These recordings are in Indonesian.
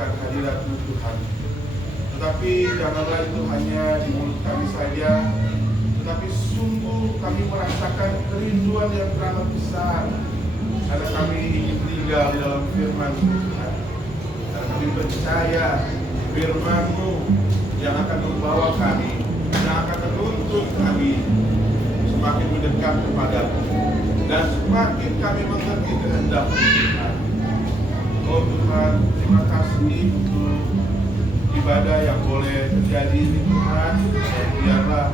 akan hadirat-Mu Tuhan. Tetapi janganlah itu hanya di mulut kami saja, tetapi sungguh kami merasakan kerinduan yang teramat besar, karena kami ingin tinggal di dalam firman-Mu Tuhan. Karena kami percaya firman-Mu yang akan membawa kami, yang akan menuntut kami semakin mendekat kepadamu, dan semakin kami mengerti kehendak-Mu Tuhan. Oh Tuhan, terima kasih untuk ibadah yang boleh terjadi ini Tuhan. Dan biarlah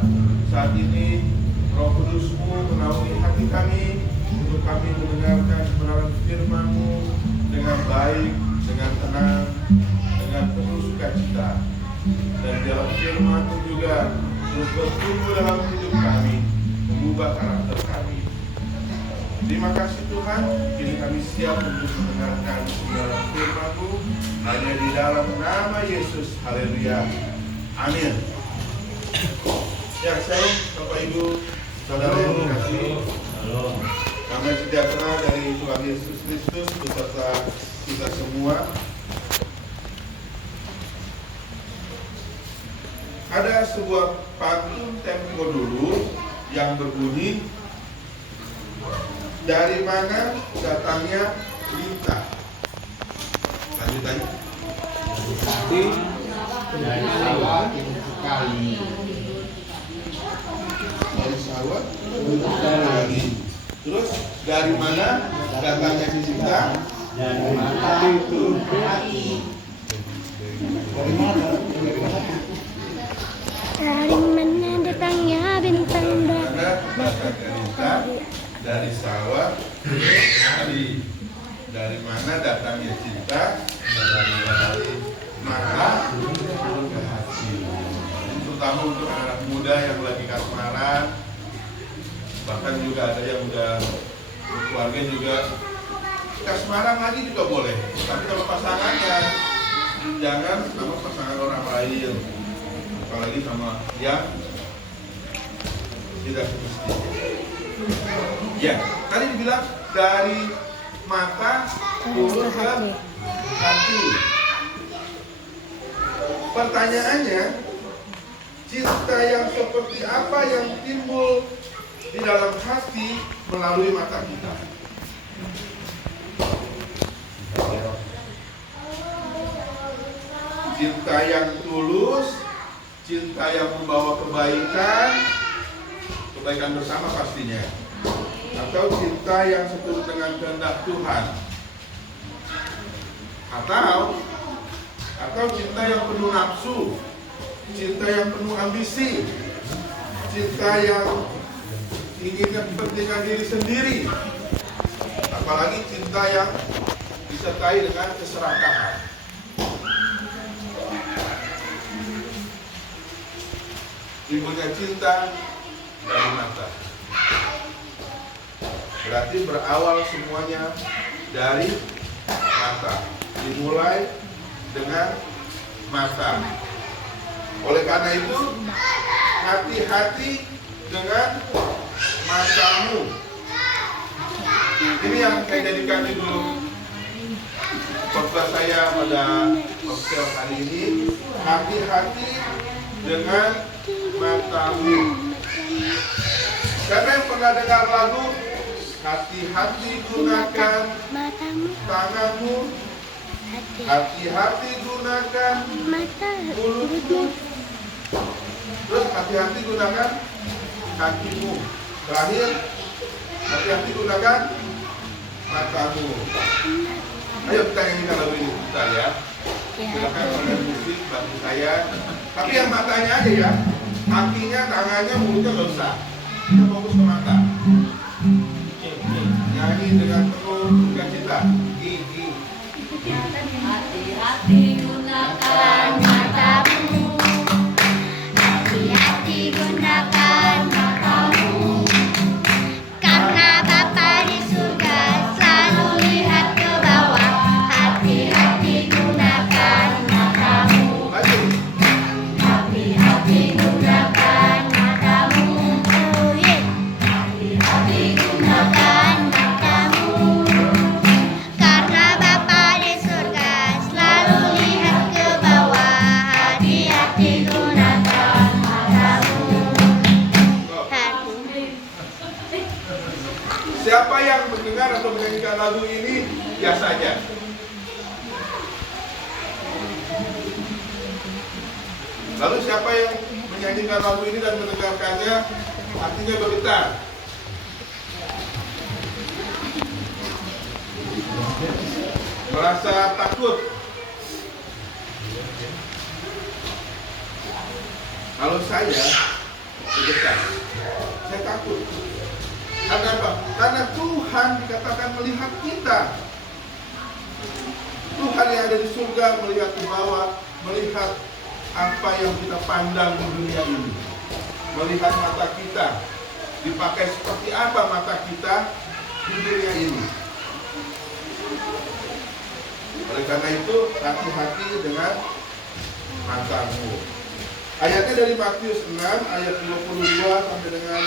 saat ini Roh Kudus-Mu menaungi hati kami untuk kami mendengarkan kebenaran firman-Mu dengan baik, dengan tenang, dengan penuh sukacita. Dan biarlah firman-Mu juga terus bertumbuh dalam hidup kami, mengubah karakter kami. Terima kasih Tuhan, kini kami siap untuk mendengarkan segala firman-Mu hanya di dalam nama Yesus. Haleluya. Amin. Ya, shalom Bapak Ibu, saudara yang terkasih. Damai sejahtera dari Tuhan Yesus Kristus beserta kita semua. Ada sebuah pantun tempo dulu yang berbunyi, dari mana datangnya lintah? Lanjutannya. Dari sawah untuk sekali. Dari sawah untuk sekali. Terus dari mana datangnya cinta? Dari mata itu hati. Dari mana? Dari mana datangnya bintang Lintah dari sawah dari mana datangnya cinta? Dari mata ke hati. Terutama untuk anak muda yang lagi kasmaran, bahkan juga ada yang udah keluarga juga kasmaran lagi juga boleh. Tapi kalau pasangannya jangan sama pasangan orang lain, apalagi sama yang tidak semestinya. Ya, tadi dibilang dari mata turun ke hati. Pertanyaannya, cinta yang seperti apa yang timbul di dalam hati melalui mata kita? Cinta yang tulus, cinta yang membawa kebaikan bersama pastinya, atau cinta yang seturut dengan kehendak Tuhan, atau cinta yang penuh nafsu, cinta yang penuh ambisi, cinta yang ingin kepentingan diri sendiri, apalagi cinta yang disertai dengan keserakahan. Timbulnya cinta dari mata. Berarti berawal semuanya dari mata. Dimulai dengan mata. Oleh karena itu, hati-hati dengan matamu. Ini yang saya jadikan judul khotbah saya pada khotbah kali ini. Hati-hati dengan matamu. Karena yang pernah dengar lagu hati-hati gunakan tanganmu, hati-hati gunakan mulutmu, terus hati-hati gunakan kakimu, terakhir hati-hati gunakan matamu. Ayo kita nyanyikan lagu ini kita ya. Silakan oleh musik bantu saya. Tapi yang matanya aja ya, kakinya, tangannya, mulutnya nggak usah. Kita fokus ke mata. Nyanyi dengan penuh sukacita. Hati-hati gunakan matamu, hati-hati gunakan matamu, karena Bapa di surga selalu lihat ke bawah. Hati-hati gunakan matamu, hati-hati gunakan matamu, hati-hati gunakan matamu, karena Bapa di surga selalu lihat lagu ini biasa aja. Lalu siapa yang menyanyikan lagu ini dan mendengarkannya hatinya bergetar? Merasa takut? Kalau saya bergetar, saya takut. Karena apa? Karena Tuhan dikatakan melihat kita. Tuhan yang ada di surga melihat ke bawah, melihat apa yang kita pandang di dunia ini. Melihat mata kita, dipakai seperti apa mata kita di dunia ini. Oleh karena itu, hati-hati dengan matamu. Ayatnya dari Matius 6 ayat 22 sampai dengan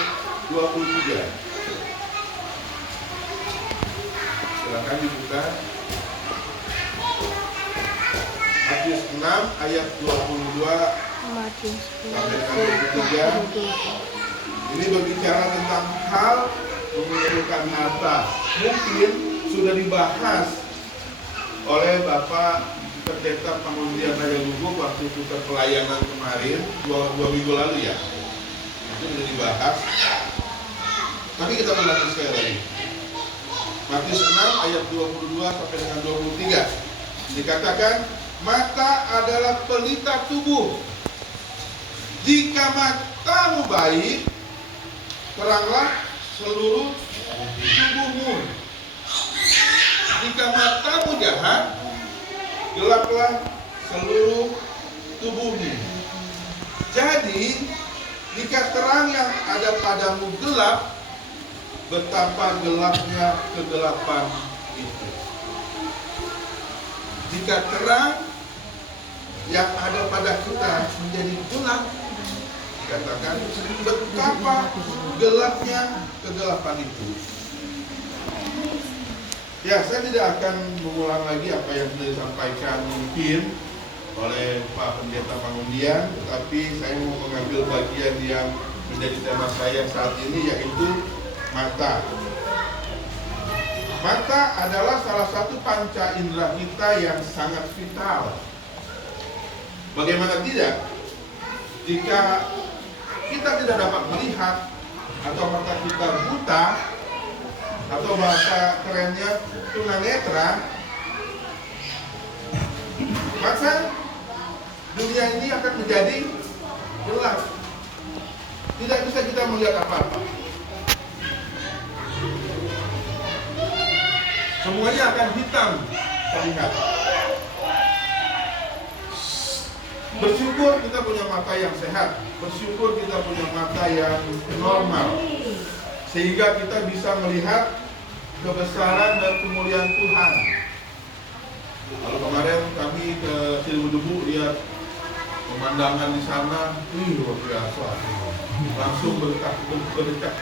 23. Silakan dibuka. Matius 6 ayat 22 sampai dengan 23. Ini berbicara tentang hal mengumpulkan harta. Mungkin sudah dibahas oleh Bapak Pendeta Pengundian Raya Lubuk waktu pusat pelayanan kemarin dua minggu lalu ya. Itu sudah dibahas. Tapi kita ulangi sekali lagi. Matius 6 ayat 22 sampai dengan 23. Dikatakan, mata adalah pelita tubuh. Jika matamu baik, teranglah seluruh tubuhmu. Jika matamu jahat, gelaplah seluruh tubuhmu. Jadi, jika terang yang ada padamu gelap, betapa gelapnya kegelapan itu. Jika terang yang ada pada kita menjadi gelap, dikatakan betapa gelapnya kegelapan itu. Ya, saya tidak akan mengulang lagi apa yang sudah disampaikan mungkin oleh Pak Pendeta Pengundian, tetapi saya mau mengambil bagian yang menjadi tema saya saat ini, yaitu mata. Mata adalah salah satu panca indera kita yang sangat vital. Bagaimana tidak? Jika kita tidak dapat melihat atau mata kita buta, atau bahasa kerennya tunanetra, maka dunia ini akan menjadi gelap. Tidak bisa kita melihat apa-apa. Semuanya akan hitam terlihat. Bersyukur kita punya mata yang sehat. Bersyukur kita punya mata yang normal, sehingga kita bisa melihat kebesaran dan kemuliaan Tuhan. Kalau kemarin kami ke Ciliwung lihat pemandangan di sana, luar biasa. Langsung berdecak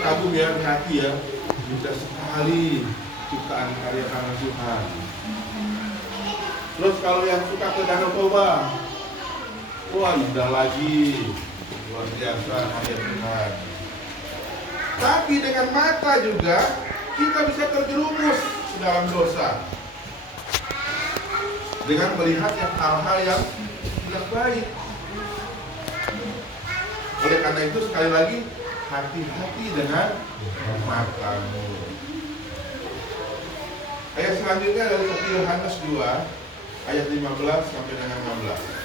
kagum ya di hati ya. Indah sekali ciptaan karya tangan Tuhan. Terus kalau yang suka ke Danau Toba, wah indah lagi, luar biasa karya Tuhan. Tapi dengan mata juga kita bisa terjerumus ke dalam dosa dengan melihat hal-hal yang tidak baik. Oleh karena itu sekali lagi, hati-hati dengan matamu. Ayat selanjutnya dari 1 Yohanes 2 ayat 15 sampai dengan 16.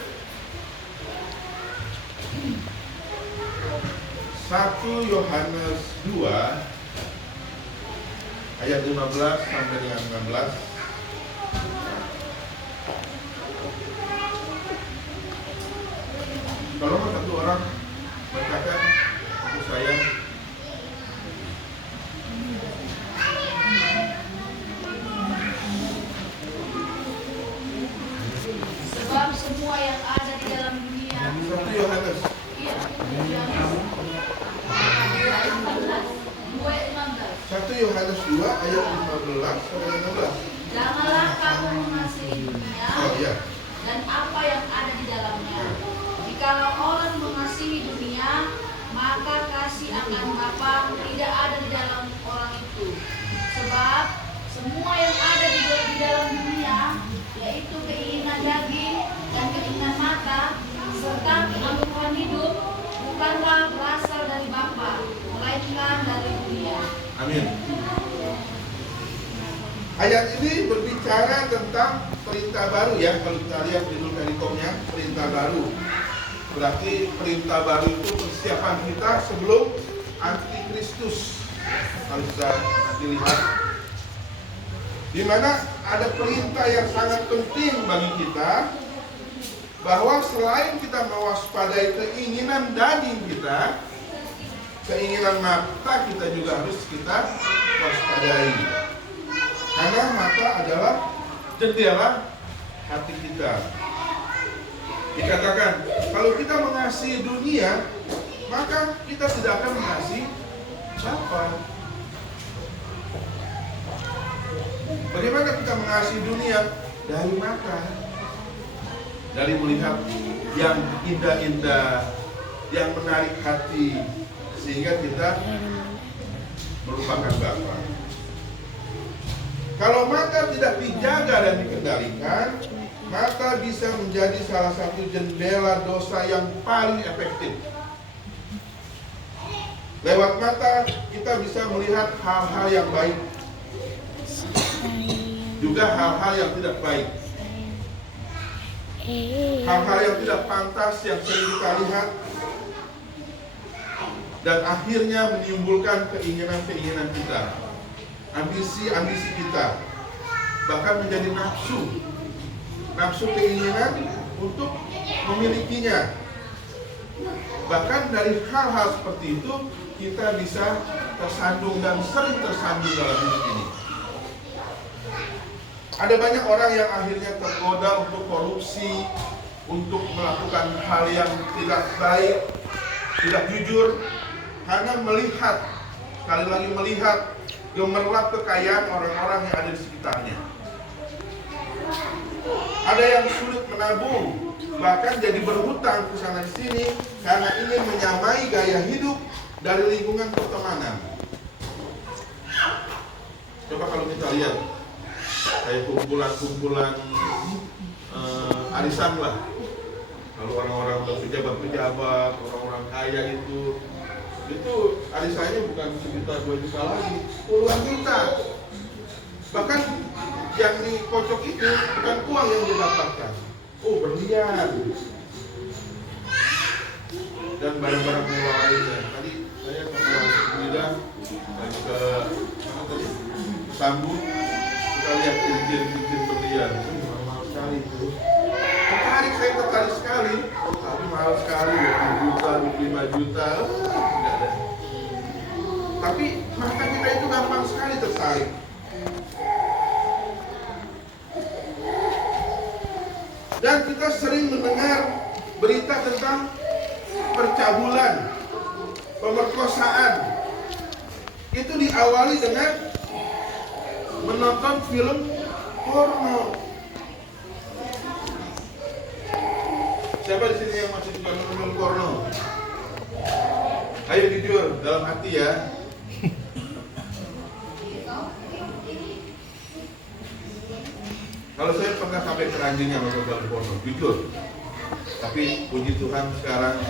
1 Yohanes 2 ayat 15 sampai dengan 16. Kalau satu orang berkata, aku sayang, sebab semua yang ada di dalam dunia. 1 Yohanes Iya. 1 Yohanes 2 ayat 15 sampai 16. Janganlah kamu mengasihi dunia Oh iya. dan apa yang ada di dalamnya. Jikalau orang mengasihi dunia, maka kasih akan Bapa tidak ada di dalam orang itu. Sebab semua yang ada di dalam dunia, yaitu keinginan daging dan keinginan mata, serta keangkuhan hidup, bukanlah berasal dari Bapa, melainkan dari dunia. Amin. Ayat ini berbicara tentang perintah baru ya. Kalau kita lihat judul perikopnya, perintah baru. Berarti perintah baru itu persiapan kita sebelum antikristus. Kalau kita nanti lihat, di mana ada perintah yang sangat penting bagi kita, bahwa selain kita mewaspadai keinginan daging kita, keinginan mata kita juga harus kita waspadai. Karena mata adalah jendela hati kita. Dikatakan, kalau kita mengasihi dunia, maka kita tidak akan mengasihi Bapa. Bagaimana kita mengasihi dunia? Dari mata. Dari melihat yang indah-indah, yang menarik hati, sehingga kita melupakan Bapa. Kalau mata tidak dijaga dan dikendalikan, mata bisa menjadi salah satu jendela dosa yang paling efektif. Lewat mata kita bisa melihat hal-hal yang baik, juga hal-hal yang tidak baik. Hal-hal yang tidak pantas yang sering kita lihat, dan akhirnya menimbulkan keinginan-keinginan kita, ambisi-ambisi kita, bahkan menjadi nafsu keinginan untuk memilikinya. Bahkan dari hal-hal seperti itu kita bisa tersandung dan sering tersandung dalam hidup ini. Ada banyak orang yang akhirnya tergoda untuk korupsi, untuk melakukan hal yang tidak baik, tidak jujur, hanya melihat, sekali lagi melihat gemerlap kekayaan orang-orang yang ada di sekitarnya. Ada yang sulit menabung, bahkan jadi berhutang ke sana sini karena ingin menyamai gaya hidup dari lingkungan pertemanan. Coba kalau kita lihat kayak kumpulan arisan lah. Kalau orang-orang pejabat-pejabat, orang-orang kaya itu arisannya bukan sejuta 2 juta lagi, puluhan juta. Bahkan yang dikocok itu bukan uang yang didapatkan, berlian dan barang-barang mewah lainnya. Tadi saya ke Bidang, ke mana tadi? Sambut, kita lihat cincin berlian, mahal sekali itu. Saya tertarik sekali, tapi mahal sekali, 20 juta, 25 juta, tidak ada. Tapi mata kita itu gampang sekali tertarik. Dan kita sering mendengar berita tentang percabulan, pemerkosaan. Itu diawali dengan menonton film porno. Siapa di sini yang masih suka nonton porno? Ayo jujur dalam hati ya. Kalau saya pernah sampai keranjingnya nonton porno, jujur. Tapi puji Tuhan sekarang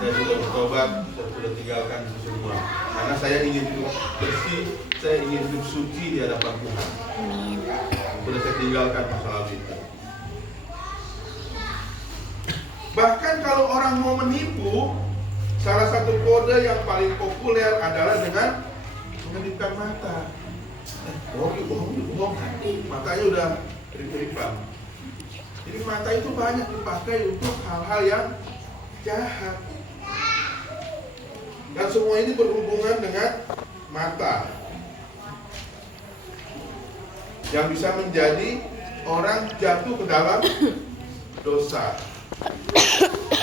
saya sudah bertobat, saya sudah tinggalkan itu semua. Karena saya ingin hidup bersih, saya ingin hidup suci di hadapan Tuhan. Sudah saya tinggalkan masalah itu. Bahkan kalau orang mau menipu, salah satu kode yang paling populer adalah dengan mengedipkan mata. Bohong. Matanya udah kerip-keripan. Jadi mata itu banyak dipakai untuk hal-hal yang jahat. Dan semua ini berhubungan dengan mata, yang bisa menjadi orang jatuh ke dalam dosa.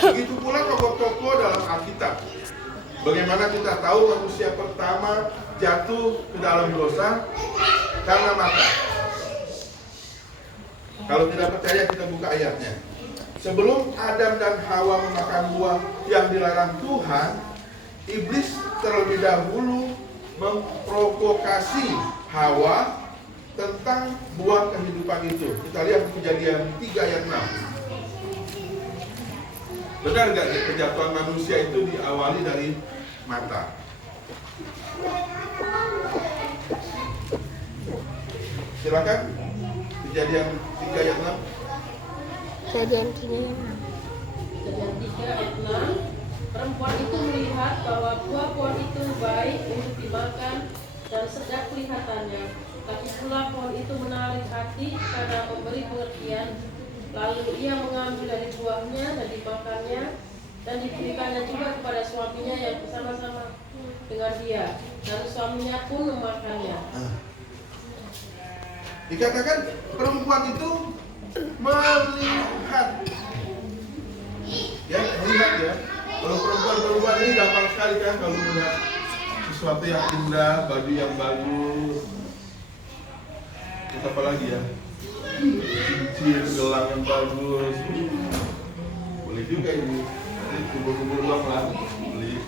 Begitu pula tokoh-tokoh dalam Alkitab. Bagaimana kita tahu manusia pertama jatuh ke dalam dosa? Karena mata. Kalau tidak percaya kita buka ayatnya. Sebelum Adam dan Hawa memakan buah yang dilarang Tuhan, iblis terlebih dahulu memprovokasi Hawa tentang buah kehidupan itu. Kita lihat Kejadian 3 ayat 6. Benar nggak kejatuhan manusia itu diawali dari mata? Silakan. Kejadian 3 ayat 6. Kejadian 3 ayat 6. Kejadian 3 ayat 6. Perempuan itu melihat bahwa buah pohon itu baik untuk dimakan dan sedap kelihatannya, tapi pula pohon itu menarik hati karena memberi pengertian. Lalu ia mengambil dari buahnya dan dimakannya, dan diberikannya juga kepada suaminya yang bersama-sama dengan dia, dan suaminya pun memakannya. Dikatakan perempuan itu melihat, ya, melihat ya. Kalau perempuan ini gampang sekali kan kalau melihat sesuatu yang indah, baju yang bagus, terus apa lagi ya, cincin, gelang yang bagus, boleh juga ini kubur-kubur uang lah, beli.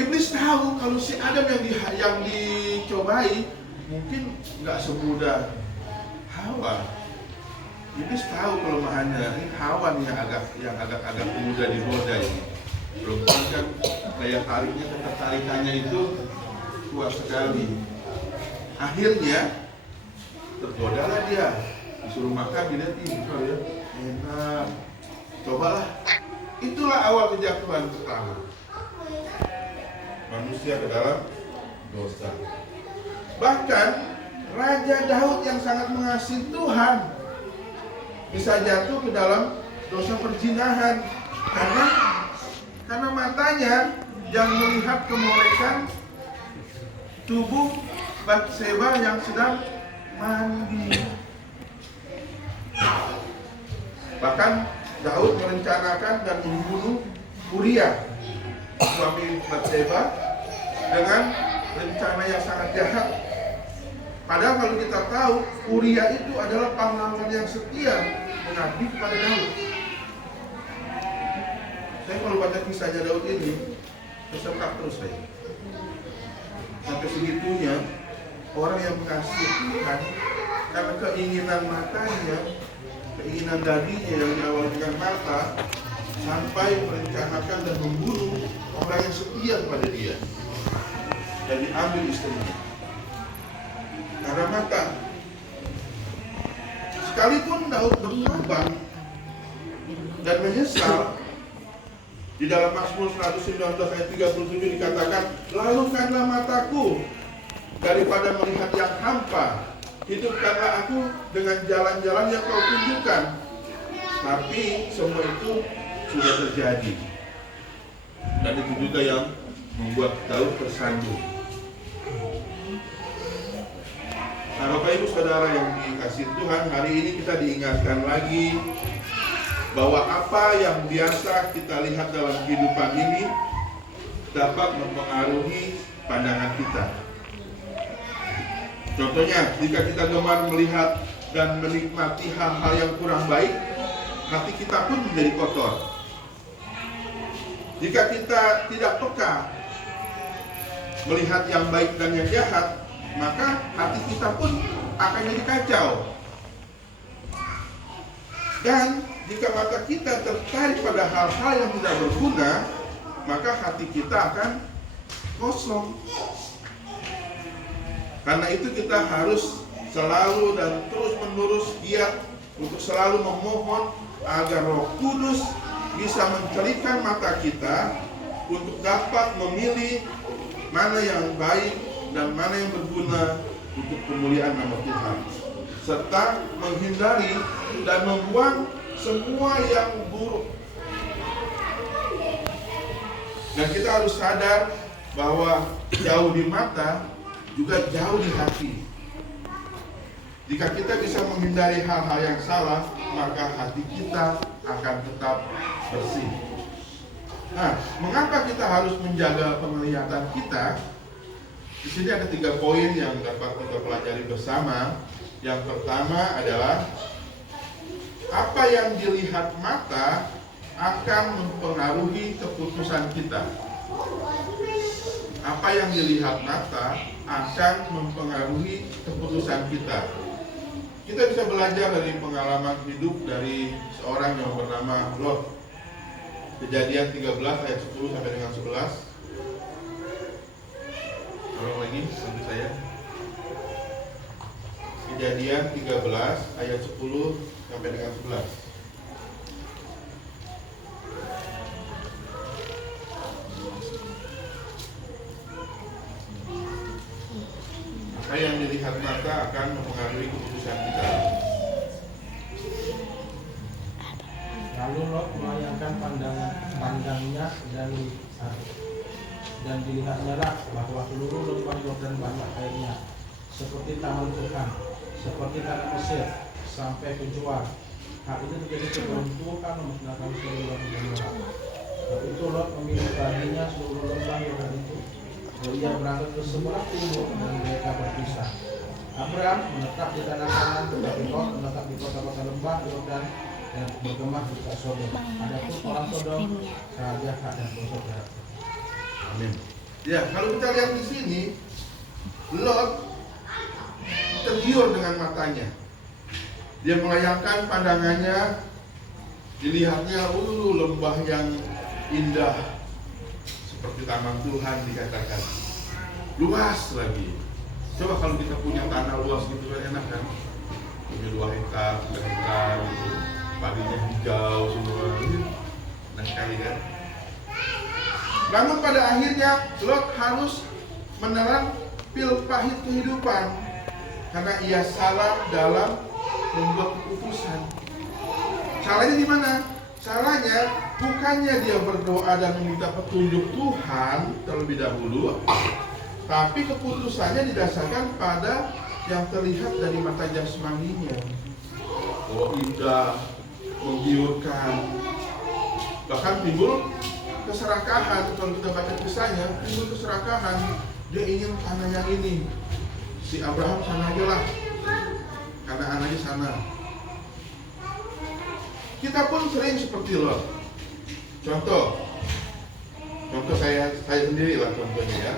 Iblis tahu kalau si Adam yang dicobai mungkin nggak semudah Hawa. Iblis tahu kelemahannya. Ini Hawa nih yang agak mudah digoda ini. Perempuan kan daya tariknya, ketertarikannya itu kuat sekali. Akhirnya tergodalah dia, disuruh makan, dia tinggal ya, enak. Cobalah. Itulah awal kejatuhan pertama. Manusia ke dalam dosa. Bahkan Raja Daud yang sangat mengasihi Tuhan bisa jatuh ke dalam dosa perzinahan karena matanya yang melihat kemolekan tubuh Batseba yang sedang mandi. Bahkan Daud merencanakan dan membunuh Uria, suami Batseba, dengan rencana yang sangat jahat. Padahal kalau kita tahu, Uria itu adalah pahlawan yang setia mengabdi kepada Daud. Saya kalau baca kisahnya Daud ini, tersentak terus saya. Sampai segitunya, orang yang mengasihi Tuhan, karena keinginan matanya, keinginan dagingnya yang diawali dengan mata, sampai merencanakan dan membunuh orang yang setia kepada dia. Dan diambil istrinya. Karena mata. Sekalipun Daud bertobat dan menyesal, di dalam Mazmur 119 ayat 37 dikatakan, "Lalukanlah mataku daripada melihat yang hampa, hidupkanlah aku dengan jalan-jalan yang kau tunjukkan." Tapi semua itu sudah terjadi. Dan itu juga yang membuat Daud tersandung. Nah, Bapak Ibu Saudara yang dikasihi Tuhan, hari ini kita diingatkan lagi bahwa apa yang biasa kita lihat dalam kehidupan ini dapat mempengaruhi pandangan kita. Contohnya, jika kita gemar melihat dan menikmati hal-hal yang kurang baik, hati kita pun menjadi kotor. Jika kita tidak peka melihat yang baik dan yang jahat, maka hati kita pun akan jadi kacau. Dan jika mata kita tertarik pada hal-hal yang tidak berguna, maka hati kita akan kosong. Karena itu kita harus selalu dan terus-menerus giat untuk selalu memohon agar Roh Kudus bisa mencelipkan mata kita untuk dapat memilih mana yang baik dan mana yang berguna untuk kemuliaan nama Tuhan, serta menghindari dan membuang semua yang buruk. Dan kita harus sadar bahwa jauh di mata juga jauh di hati. Jika kita bisa menghindari hal-hal yang salah, maka hati kita akan tetap bersih. Nah, mengapa kita harus menjaga penglihatan kita? Di sini ada 3 poin yang dapat kita pelajari bersama. Yang pertama adalah apa yang dilihat mata akan mempengaruhi keputusan kita. Apa yang dilihat mata akan mempengaruhi keputusan kita. Kita bisa belajar dari pengalaman hidup dari seorang yang bernama Lot. Kejadian 13 ayat 10 sampai dengan 11. Tolong lagi bantu saya. Kejadian 13 ayat 10 sampai dengan 11. Apa yang dilihat mata akan mempengaruhi keputusan kita. Lalu Lot melayangkan pandangnya dan dilihatnya bahwa seluruh lembah Yordan banyak airnya, seperti taman Tuhan, seperti tanah Mesir, sampai ke Zoar. Hal itu terjadi sebelum Tuhan memusnahkan seluruh lembah Yordan. Sebab itu Lot memilih baginya seluruh lembah Yordan itu. Lalu ia berangkat ke sebelah timur dan mereka berpisah. Abraham menetap di tanah Kanaan, tetapi Lot menetap di kota-kota lembah Yordan dan bergema di Sodom. Adapun orang Sodom saja dan bersaudara. Amin. Ya, kalau kita lihat di sini, Lot tergiur dengan matanya. Dia melayangkan pandangannya, dilihatnya lembah yang indah seperti taman Tuhan dikatakan. Luas lagi. Coba kalau kita punya tanah luas gitu kan enak kan? Punya 2 hektar, 3 hektar gitu. Padinya hijau semua. Enak sekali kan? Namun pada akhirnya Lot harus menelan pil pahit kehidupan karena ia salah dalam membuat keputusan. Salahnya di mana? Salahnya bukannya dia berdoa dan meminta petunjuk Tuhan terlebih dahulu, tapi keputusannya didasarkan pada yang terlihat dari mata jasmaninya. Oh, indah, menggiurkan, bahkan timbul keserakahan. Kalau kita baca kisahnya, timbul keserakahan. Dia ingin tanah yang ini. Si Abraham sana aja lah, karena anaknya sana. Kita pun sering seperti Lot. Contoh saya sendiri lah contohnya ya.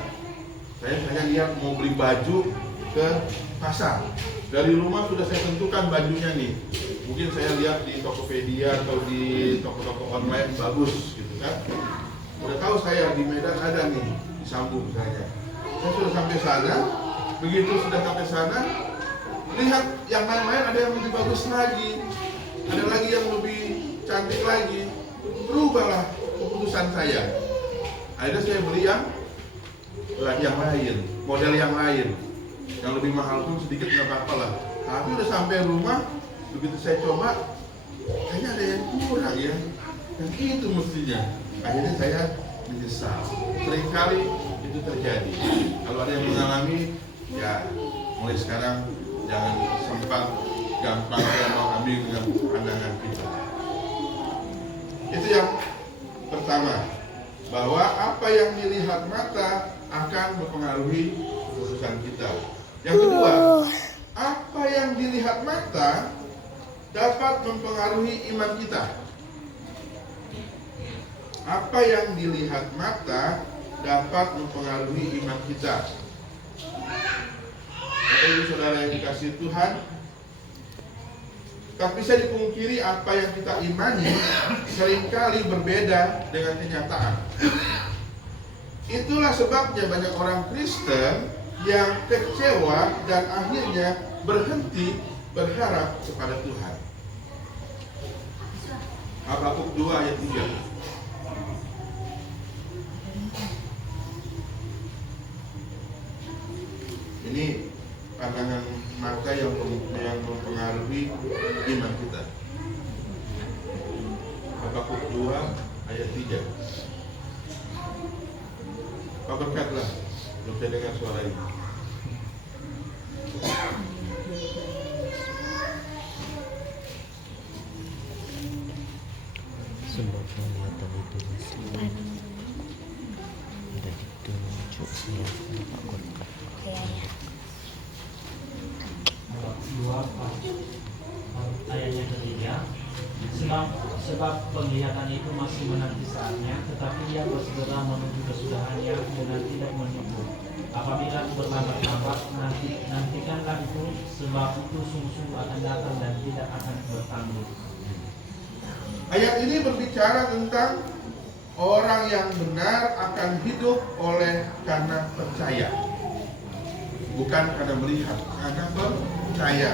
Saya lihat mau beli baju ke pasar. Dari rumah sudah saya tentukan bajunya nih. Mungkin saya lihat di Tokopedia atau di toko-toko online bagus gitu kan. Udah tahu saya di Medan ada nih, di Sambung saya. Saya sudah sampai sana. Begitu sudah sampai sana, lihat yang lain-lain ada yang lebih bagus lagi, ada lagi yang lebih cantik lagi. Berubahlah keputusan saya. Akhirnya saya beli yang lain, model yang lain, yang lebih mahal pun sedikit nggak apa-apa lah. Tapi udah sampai rumah, begitu saya coba, kayaknya ada yang kurang ya, yang itu mestinya. Akhirnya saya menyesal. Seringkali itu terjadi. Kalau ada yang mengalami, ya mulai sekarang jangan sempat gampang mengambil dengan pandangan kita. Itu yang pertama, bahwa apa yang dilihat mata akan mempengaruhi keputusan kita. Yang kedua, apa yang dilihat mata dapat mempengaruhi iman kita. Apa yang dilihat mata dapat mempengaruhi iman kita. Bapak Ibu Saudara yang dikasihi Tuhan, tak bisa dipungkiri apa yang kita imani seringkali berbeda dengan kenyataan. Itulah sebabnya banyak orang Kristen yang kecewa dan akhirnya berhenti berharap kepada Tuhan. Habakuk 2 ayat 3. Ini pandangan mata yang mempengaruhi iman kita. Habakuk 2 ayat 3. Pak berkatlah, belum saya dengar suara ini. Sebab penglihatan itu masih dari tunjuk saya Pak berkat. Dua ayatnya ketiga, sebab penglihatan itu masih menanti saatnya, tetapi ia bersegera menuju kesudahannya dengan tidak menipu. Apabila aku berlambat-lambat, nantikanlah itu, sebab itu sungguh-sungguh akan datang dan tidak akan bertanggung. Ayat ini berbicara tentang orang yang benar akan hidup oleh karena percaya, bukan karena melihat, karena percaya.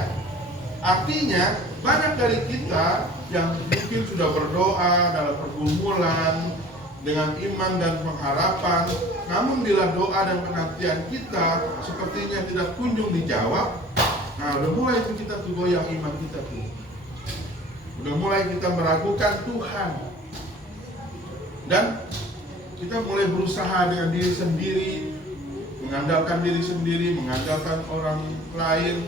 Artinya banyak dari kita yang mungkin sudah berdoa dalam pergumulan dengan iman dan pengharapan, namun bila doa dan penantian kita sepertinya tidak kunjung dijawab, nah udah mulai itu kita tuh goyang iman kita tuh. Udah mulai kita meragukan Tuhan. Dan kita mulai berusaha dengan diri sendiri, mengandalkan diri sendiri, mengandalkan orang lain,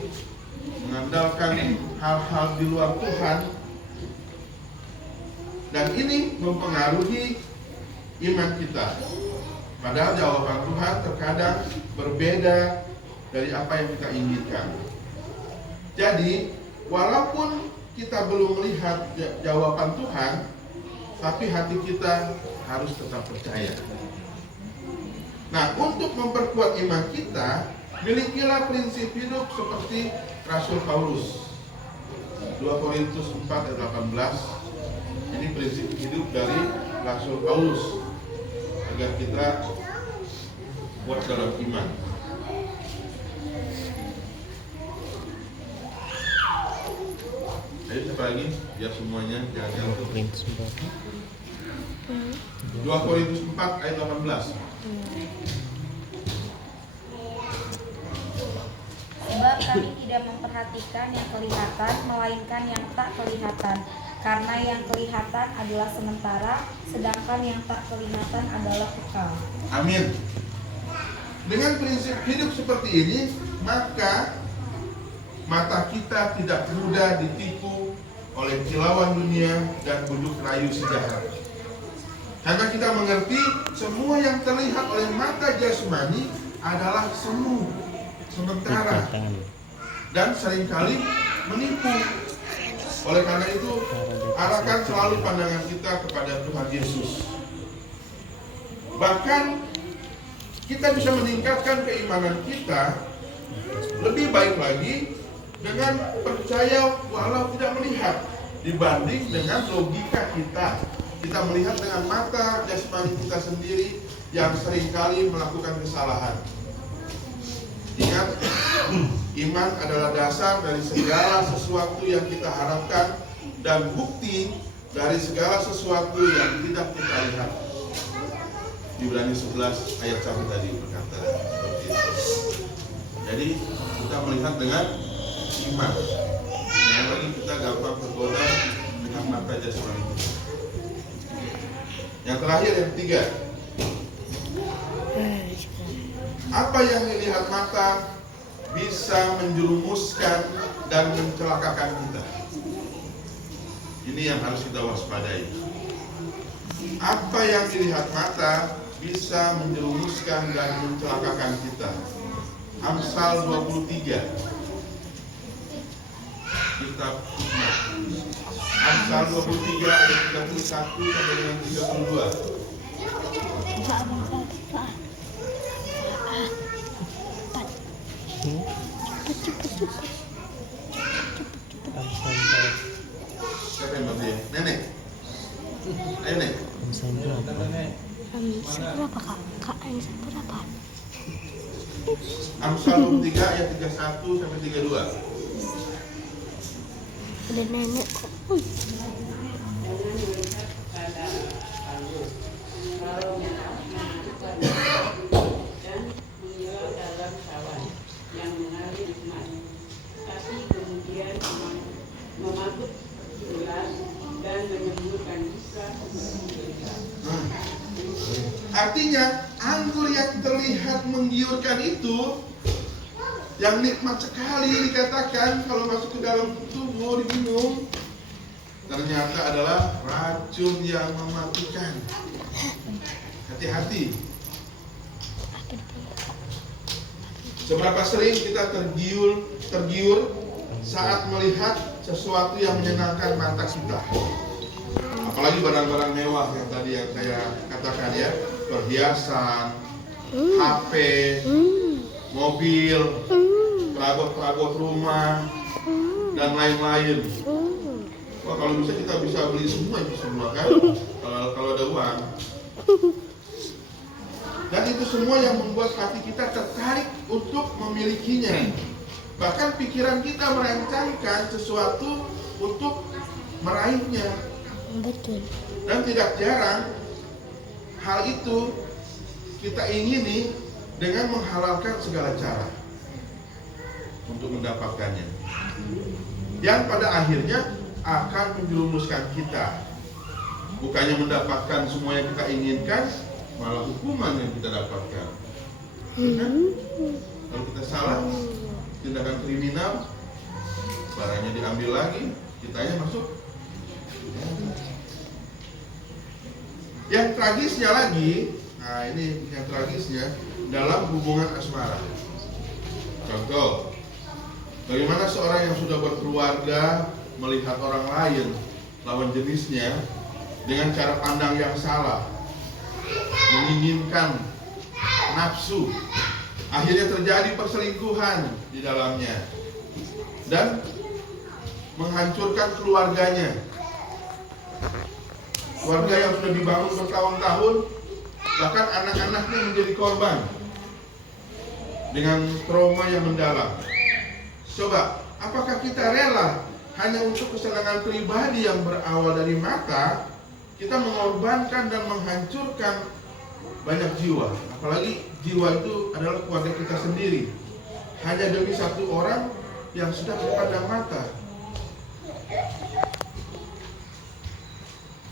mengandalkan hal-hal di luar Tuhan. Dan ini mempengaruhi iman kita. Padahal jawaban Tuhan terkadang berbeda dari apa yang kita inginkan. Jadi, walaupun kita belum melihat jawaban Tuhan, tapi hati kita harus tetap percaya. Nah, untuk memperkuat iman kita, milikilah prinsip hidup seperti Rasul Paulus. 2 Korintus 4 ayat 18. Ini prinsip hidup dari Rasul Paulus agar kita kuat dalam iman. Ayo siapa lagi? Biar semuanya jangan jatuh. 2 Korintus 4 ayat 18. Sebab kami tidak memperhatikan yang kelihatan, melainkan yang tak kelihatan. Karena yang kelihatan adalah sementara, sedangkan yang tak kelihatan adalah kekal. Amin. Dengan prinsip hidup seperti ini, maka mata kita tidak mudah ditipu oleh kilauan dunia dan bujuk rayu sejahat. Karena kita mengerti semua yang terlihat oleh mata jasmani adalah semu, sementara, dan seringkali menipu. Oleh karena itu, arahkan selalu pandangan kita kepada Tuhan Yesus. Bahkan kita bisa meningkatkan keimanan kita lebih baik lagi dengan percaya walau tidak melihat, dibanding dengan logika kita. Kita melihat dengan mata jasmani kita sendiri yang seringkali melakukan kesalahan. Ingat, iman adalah dasar dari segala sesuatu yang kita harapkan dan bukti dari segala sesuatu yang tidak kita lihat. Ibrani 11 ayat 1 tadi berkata seperti itu. Jadi kita melihat dengan iman. Jangan lagi kita gampang tergoda dengan mata jasmani kita. Yang terakhir, yang ketiga, apa yang dilihat mata bisa menjerumuskan dan mencelakakan kita. Ini yang harus kita waspadai. Apa yang dilihat mata bisa menjerumuskan dan mencelakakan kita. Amsal 23. Kitab Amsal 23 ayat 31 sampai dengan 32. Siapa yang bantu ya? Nenek. Ayo Nek. Berapa kak? Kak, berapa? Amsal 23 ayat 31 sampai 32. Ada nenek kok. Artinya anggur yang terlihat menggiurkan itu, yang nikmat sekali dikatakan kalau masuk ke dalam tubuh diminum, ternyata adalah racun yang mematikan. Hati-hati. Seberapa sering kita tergiur saat melihat sesuatu yang menyenangkan mata kita. Apalagi barang-barang mewah yang tadi yang saya katakan ya, perhiasan, HP, mobil, perabot-perabot rumah, dan lain-lain. Wah, kalau bisa kita bisa beli semua itu semua kan, kalau ada uang. Dan itu semua yang membuat hati kita tertarik untuk memilikinya. Bahkan pikiran kita merancangkan sesuatu untuk meraihnya. Betul. Dan tidak jarang hal itu kita ingini dengan menghalalkan segala cara untuk mendapatkannya, yang pada akhirnya akan menjerumuskan kita, bukannya mendapatkan semua yang kita inginkan, malah hukuman yang kita dapatkan. Kan? Kalau kita salah, tindakan kriminal, barangnya diambil lagi, kitanya masuk. Yang tragisnya lagi, nah ini yang tragisnya dalam hubungan asmara. Contoh, bagaimana seorang yang sudah berkeluarga melihat orang lain, lawan jenisnya, dengan cara pandang yang salah, menginginkan nafsu, akhirnya terjadi perselingkuhan di dalamnya dan menghancurkan keluarganya. Keluarga yang sudah dibangun bertahun-tahun, bahkan anak-anaknya menjadi korban dengan trauma yang mendalam. Coba, apakah kita rela hanya untuk kesenangan pribadi yang berawal dari mata, kita mengorbankan dan menghancurkan banyak jiwa? Apalagi jiwa itu adalah keluarga kita sendiri, hanya demi satu orang yang sudah terpandang mata.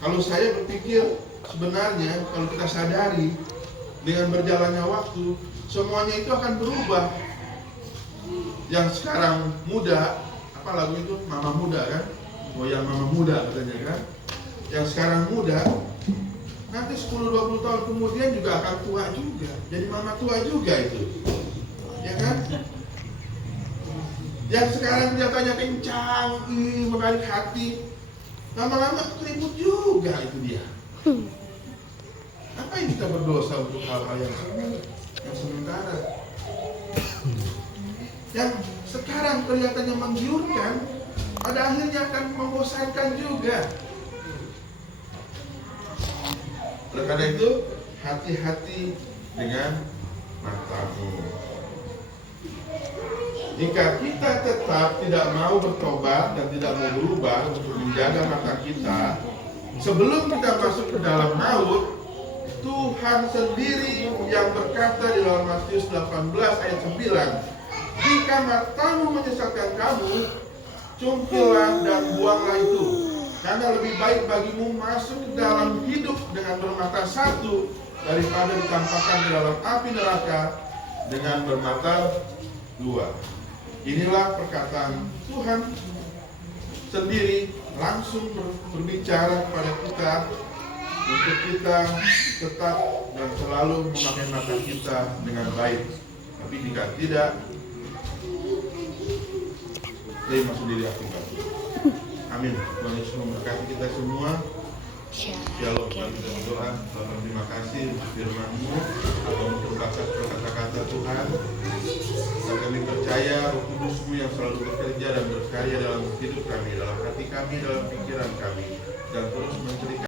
Kalau saya berpikir, sebenarnya kalau kita sadari dengan berjalannya waktu, semuanya itu akan berubah. Yang sekarang muda, apa lagu itu? Mama muda kan? Goyang mama muda katanya kan? Yang sekarang muda, nanti 10-20 tahun kemudian juga akan tua juga. Jadi mama tua juga itu. Ya kan? Yang sekarang kelihatannya kencang, menarik hati, lama-lama keribut juga itu dia. Apa yang kita berdosa untuk hal-hal yang sementara? Yang sekarang kelihatannya menggiurkan, pada akhirnya akan membosankan juga. Oleh karena itu, hati-hati dengan matamu. Jika kita tetap tidak mau bertobat dan tidak mau berubah untuk menjaga mata kita, sebelum kita masuk ke dalam maut, Tuhan sendiri yang berkata di dalam Matius 18 ayat 9, jika matamu menyesatkan kamu, cungkilah dan buanglah itu, karena lebih baik bagimu masuk ke dalam hidup dengan bermata satu daripada ditampakkan di dalam api neraka dengan bermata dua. Inilah perkataan Tuhan sendiri langsung berbicara kepada kita untuk kita tetap dan selalu memakai mata kita dengan baik. Tapi jika tidak, terima sendiri akibat. Amin. Tuhan Yesus memberkati kita semua. Shalom. Kita berdoa. Bapak, terima kasih untuk firman-Mu atau untuk kata-kata Tuhan. Dan kami percaya Roh Kudus-Mu yang selalu bekerja dan berkarya dalam hidup kami, dalam hati kami, dalam pikiran kami, dan terus menceritakan